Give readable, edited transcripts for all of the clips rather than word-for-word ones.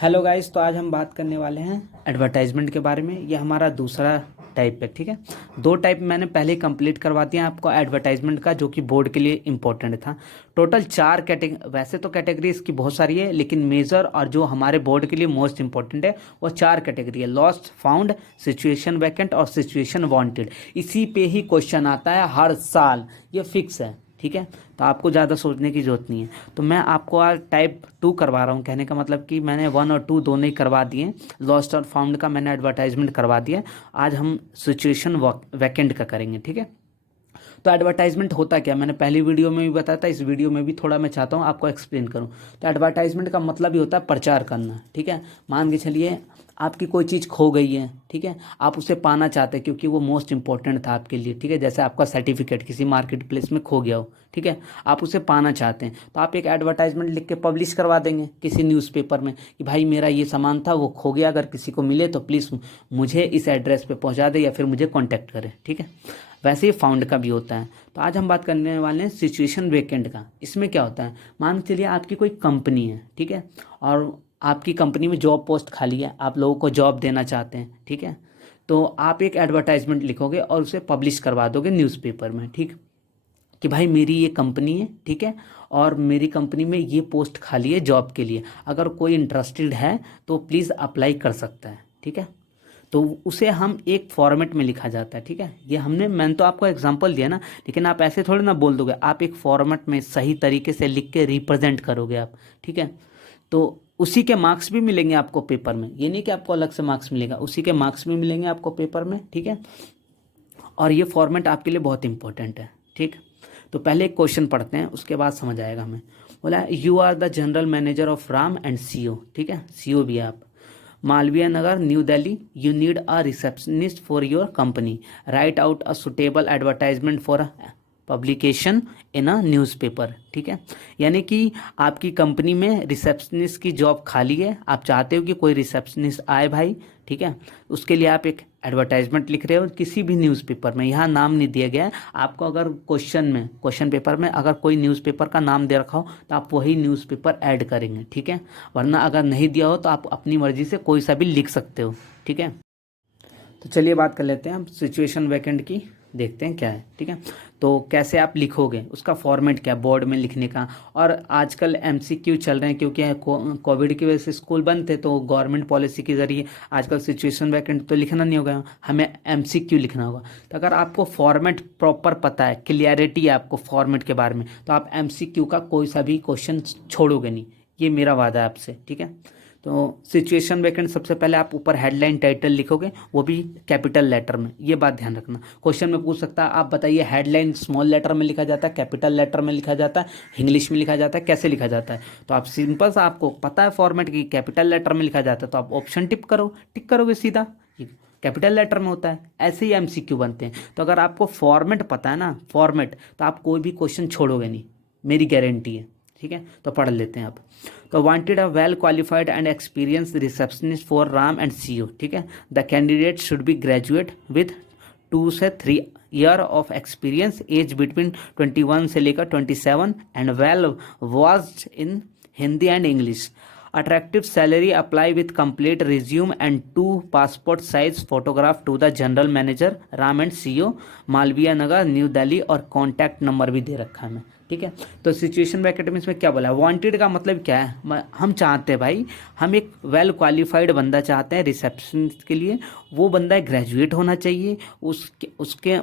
Hello guys, तो आज हम बात करने वाले हैं एडवर्टाइजमेंट के बारे में। ये हमारा दूसरा टाइप है, ठीक है। दो टाइप मैंने पहले कंप्लीट करवा दिया आपको एडवर्टाइजमेंट का, जो कि बोर्ड के लिए इंपॉर्टेंट था। टोटल चार कैटेगरी, वैसे तो कैटेगरी इसकी बहुत सारी है, लेकिन मेजर और जो हमारे बोर्ड के लिए मोस्ट इंपॉर्टेंट है वो चार कैटेगरी है: लॉस्ट, फाउंड, सिचुएशन वैकेंट और सिचुएशन वांटेड। इसी पे ही क्वेश्चन आता है हर साल, ये फिक्स है, ठीक है। तो आपको ज़्यादा सोचने की ज़रूरत नहीं है। तो मैं आपको आज टाइप टू करवा रहा हूँ, कहने का मतलब कि मैंने वन और टू दोनों ही करवा दिए। लॉस्ट और फाउंड का मैंने एडवर्टाइजमेंट करवा दिया। आज हम सिचुएशन वैकेंट का करेंगे, ठीक है। तो एडवर्टाइजमेंट होता क्या, मैंने पहली वीडियो में भी बताया था, इस वीडियो में भी थोड़ा मैं चाहता हूँ आपको एक्सप्लेन करूँ। तो एडवर्टाइजमेंट का मतलब ही होता है प्रचार करना, ठीक है। मान के चलिए आपकी कोई चीज़ खो गई है, ठीक है, आप उसे पाना चाहते हैं क्योंकि वो मोस्ट इंपॉर्टेंट था आपके लिए, ठीक है। जैसे आपका सर्टिफिकेट किसी मार्केट प्लेस में खो गया हो, ठीक है, आप उसे पाना चाहते हैं, तो आप एक एडवर्टाइजमेंट लिख के पब्लिश करवा देंगे किसी न्यूज़पेपर में कि भाई मेरा ये सामान था, वो खो गया, अगर किसी को मिले तो प्लीज़ मुझे इस एड्रेस पे पहुंचा दे या फिर मुझे कांटेक्ट करें, ठीक है। वैसे ही फाउंड का भी होता है। तो आज हम बात करने वाले हैं सिचुएशन वैकेंट का। इसमें क्या होता है, मान के चलिए आपकी कोई कंपनी है, ठीक है, और आपकी कंपनी में जॉब पोस्ट खाली है, आप लोगों को जॉब देना चाहते हैं, ठीक है। तो आप एक एडवर्टाइजमेंट लिखोगे और उसे पब्लिश करवा दोगे न्यूज़पेपर में, ठीक, कि भाई मेरी ये कंपनी है, ठीक है, और मेरी कंपनी में ये पोस्ट खाली है जॉब के लिए, अगर कोई इंटरेस्टेड है तो प्लीज़ अप्लाई कर सकता है, ठीक है। तो उसे हम एक फॉर्मेट में लिखा जाता है, ठीक है। ये मैंने तो आपको एग्जांपल दिया ना, लेकिन आप ऐसे थोड़ी ना बोल दोगे, आप एक फॉर्मेट में सही तरीके से लिख के रिप्रेजेंट करोगे आप, ठीक है। तो उसी के मार्क्स भी मिलेंगे आपको पेपर में, ये नहीं कि आपको अलग से मार्क्स मिलेगा, उसी के मार्क्स भी मिलेंगे आपको पेपर में, ठीक है। और ये फॉर्मेट आपके लिए बहुत इंपॉर्टेंट है, ठीक। तो पहले एक क्वेश्चन पढ़ते हैं, उसके बाद समझ आएगा हमें। बोला you are the general manager of Ram and CO, ठीक है, सीओ भी है आप, Malviya Nagar, new Delhi. You need a receptionist for your company. Write out a suitable advertisement for publication in a newspaper, ठीक है। यानी कि आपकी कंपनी में रिसेप्शनिस्ट की जॉब खाली है, आप चाहते हो कि कोई रिसेप्शनिस्ट आए भाई, ठीक है। उसके लिए आप एक एडवर्टाइजमेंट लिख रहे हो किसी भी न्यूज़पेपर में, यहाँ नाम नहीं दिया गया है आपको। अगर क्वेश्चन पेपर में अगर कोई न्यूज़पेपर का नाम दे रखा हो तो आप वही न्यूज़पेपर ऐड करेंगे, ठीक है। वरना अगर नहीं दिया हो तो आप अपनी मर्जी से कोई सा भी लिख सकते हो, ठीक है। तो चलिए बात कर लेते हैं हम सिचुएशन वैकेंट की, देखते हैं क्या है, ठीक है। तो कैसे आप लिखोगे, उसका फॉर्मेट क्या है बोर्ड में लिखने का। और आजकल एमसीक्यू चल रहे हैं, क्योंकि कोविड की वजह से स्कूल बंद थे, तो गवर्नमेंट पॉलिसी के जरिए आजकल सिचुएशन वैकेंट तो लिखना नहीं होगा, हमें एमसीक्यू लिखना होगा। तो अगर आपको फॉर्मेट प्रॉपर पता है, क्लियरिटी है आपको फॉर्मेट के बारे में, तो आप एमसीक्यू का कोई सा भी क्वेश्चन छोड़ोगे नहीं, ये मेरा वादा है आपसे, ठीक है। तो सिचुएशन वैकेंट सबसे पहले आप ऊपर हेडलाइन टाइटल लिखोगे, वो भी कैपिटल लेटर में, ये बात ध्यान रखना। क्वेश्चन में पूछ सकता है, आप बताइए हेडलाइन स्मॉल लेटर में लिखा जाता है, कैपिटल लेटर में लिखा जाता है, इंग्लिश में लिखा जाता है, कैसे लिखा जाता है। तो आप सिंपल सा, आपको पता है फॉर्मेट की कैपिटल लेटर में लिखा जाता है, तो आप ऑप्शन टिक करोगे सीधा, कैपिटल लेटर में होता है। ऐसे ही एमसीक्यू बनते हैं। तो अगर आपको फॉर्मेट पता है ना, फॉर्मेट, तो आप कोई भी क्वेश्चन छोड़ोगे नहीं, मेरी गारंटी है, ठीक है। तो पढ़ लेते हैं आप। तो wanted a well qualified and experience receptionist for Ram and CO, ठीक है। The candidate should be graduate with 2 से 3 year of experience, age between 21 से लेकर 27 and well versed in Hindi and English. Attractive salary, apply with complete resume and 2 passport size photograph to the general manager Ram and co, Malviya Nagar, new Delhi. और contact number भी दे रखा है मैं, ठीक है। तो सिचुएशन ब्रैकेट में इसमें क्या बोला है, वांटेड का मतलब क्या है, हम चाहते हैं भाई, हम एक वेल क्वालिफाइड बंदा चाहते हैं रिसेप्शन के लिए। वो बंदा ग्रेजुएट होना चाहिए, उसके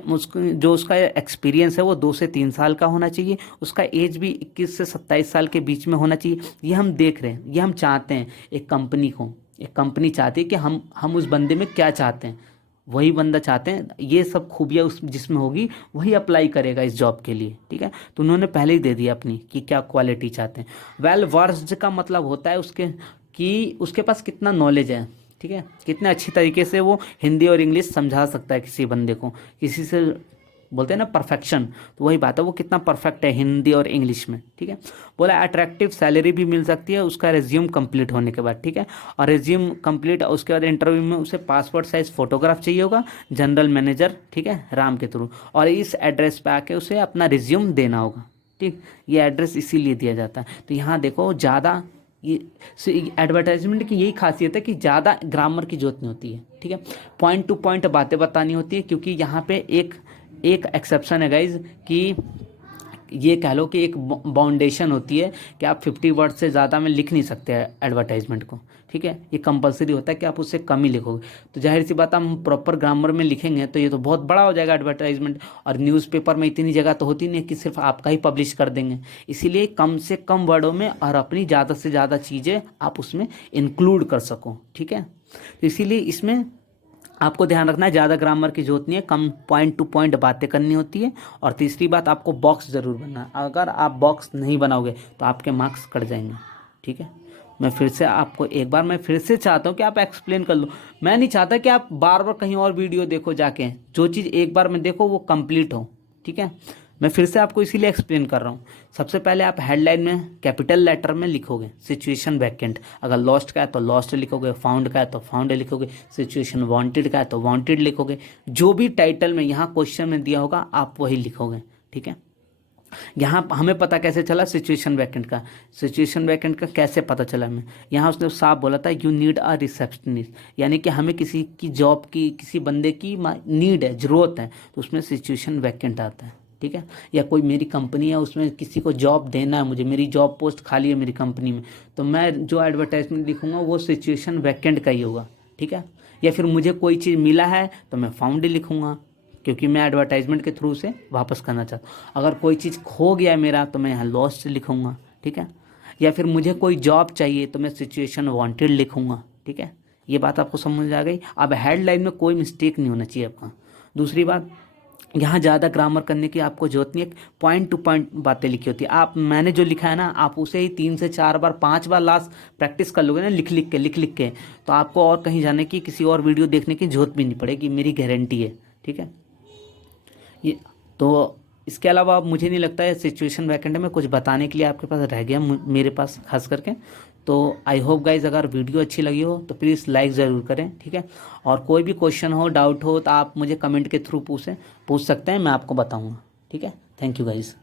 जो उसका एक्सपीरियंस है वो 2 से 3 साल का होना चाहिए, उसका एज भी 21 से 27 साल के बीच में होना चाहिए। ये हम देख रहे हैं, ये हम चाहते हैं। एक कंपनी चाहती है कि हम उस बंदे में क्या चाहते हैं, वही बंदा चाहते हैं। ये सब खूबियाँ उस जिसमें होगी वही अप्लाई करेगा इस जॉब के लिए, ठीक है। तो उन्होंने पहले ही दे दिया अपनी कि क्या क्वालिटी चाहते हैं। वेल वर्स्ड का मतलब होता है उसके पास कितना नॉलेज है, ठीक है, कितने अच्छी तरीके से वो हिंदी और इंग्लिश समझा सकता है किसी बंदे को। किसी से बोलते हैं ना परफेक्शन, तो वही बात है, वो कितना परफेक्ट है हिंदी और इंग्लिश में, ठीक है। बोला अट्रैक्टिव सैलरी भी मिल सकती है उसका रिज्यूम कंप्लीट होने के बाद, ठीक है। और रिज्यूम कंप्लीट, उसके बाद इंटरव्यू में उसे पासपोर्ट साइज फोटोग्राफ चाहिए होगा जनरल मैनेजर, ठीक है, राम के थ्रू। और इस एड्रेस पे आके उसे अपना रिज्यूम देना होगा, ठीक। ये एड्रेस इसीलिए दिया जाता है। तो यहाँ देखो, ज़्यादा ये एडवर्टाइजमेंट की यही खासियत है कि ज़्यादा ग्रामर की जरूरत नहीं होती है, ठीक है। पॉइंट टू पॉइंट बातें बतानी होती है, क्योंकि यहाँ पे एक एक एक्सेप्शन है गाइज कि ये कह लो कि एक बाउंडेशन होती है कि आप 50 वर्ड से ज़्यादा में लिख नहीं सकते एडवर्टाइजमेंट को, ठीक है। ये कंपलसरी होता है कि आप उससे कम ही लिखोगे। तो जाहिर सी बात, हम प्रॉपर ग्रामर में लिखेंगे तो ये तो बहुत बड़ा हो जाएगा एडवर्टाइजमेंट, और न्यूज़पेपर में इतनी जगह तो होती नहीं है कि सिर्फ आपका ही पब्लिश कर देंगे। इसीलिए कम से कम वर्डों में और अपनी ज़्यादा से ज़्यादा चीज़ें आप उसमें इंक्लूड कर सको, ठीक है। तो इसीलिए इसमें आपको ध्यान रखना है, ज़्यादा ग्रामर की जरूरत नहीं है, कम पॉइंट टू पॉइंट बातें करनी होती है। और तीसरी बात, आपको बॉक्स ज़रूर बनना है। अगर आप बॉक्स नहीं बनाओगे तो आपके मार्क्स कट जाएंगे, ठीक है। मैं फिर से आपको एक बार मैं फिर से चाहता हूँ कि आप एक्सप्लेन कर लो। मैं नहीं चाहता कि आप बार बार कहीं और वीडियो देखो जाके, जो चीज़ एक बार में देखो वो कंप्लीट हो, ठीक है। मैं फिर से आपको इसीलिए एक्सप्लेन कर रहा हूँ। सबसे पहले आप हेडलाइन में कैपिटल लेटर में लिखोगे सिचुएशन वैकेंट। अगर लॉस्ट का है तो लॉस्ट लिखोगे, फाउंड का है तो फाउंड लिखोगे, सिचुएशन वांटेड का है तो वांटेड लिखोगे। जो भी टाइटल में यहाँ क्वेश्चन में दिया होगा आप वही लिखोगे, ठीक है। यहाँ हमें पता कैसे चला सिचुएशन वैकेंट का, सिचुएशन वैकेंट का कैसे पता चला हमें, यहाँ उसने साफ बोला था यू नीड अ रिसेप्शनिस्ट, यानी कि हमें किसी की जॉब की, किसी बंदे की नीड है, ज़रूरत है, तो उसमें सिचुएशन वैकेंट आता है, ठीक है। या कोई मेरी कंपनी है, उसमें किसी को जॉब देना है मुझे, मेरी जॉब पोस्ट खाली है मेरी कंपनी में, तो मैं जो एडवर्टाइजमेंट लिखूंगा वो सिचुएशन वैकेंट का ही होगा, ठीक है। या फिर मुझे कोई चीज़ मिला है तो मैं फाउंड लिखूंगा, क्योंकि मैं एडवर्टाइजमेंट के थ्रू से वापस करना चाहता हूँ। अगर कोई चीज़ खो गया है मेरा तो मैं यहाँ लॉस्ट लिखूंगा, ठीक है। या फिर मुझे कोई जॉब चाहिए तो मैं सिचुएशन वांटेड लिखूंगा, ठीक है। ये बात आपको समझ आ गई। अब हेडलाइन में कोई मिस्टेक नहीं होना चाहिए आपका। दूसरी बात, यहाँ ज़्यादा ग्रामर करने की आपको जरूरत नहीं है, पॉइंट टू पॉइंट बातें लिखी होती है। आप मैंने जो लिखा है ना, आप उसे ही 3 से 4 बार 5 बार लास्ट प्रैक्टिस कर लोगे ना, लिख लिख के, तो आपको और कहीं जाने की, किसी और वीडियो देखने की जरूरत भी नहीं पड़ेगी, मेरी गारंटी है, ठीक है। ये तो इसके अलावा अब मुझे नहीं लगता है सिचुएशन वैकेंट में कुछ बताने के लिए आपके पास रह गया, मेरे पास खास करके। तो आई होप गाइज, अगर वीडियो अच्छी लगी हो तो प्लीज़ लाइक ज़रूर करें, ठीक है। और कोई भी क्वेश्चन हो, डाउट हो, तो आप मुझे कमेंट के थ्रू पूछ सकते हैं, मैं आपको बताऊँगा, ठीक है। Thank you guys.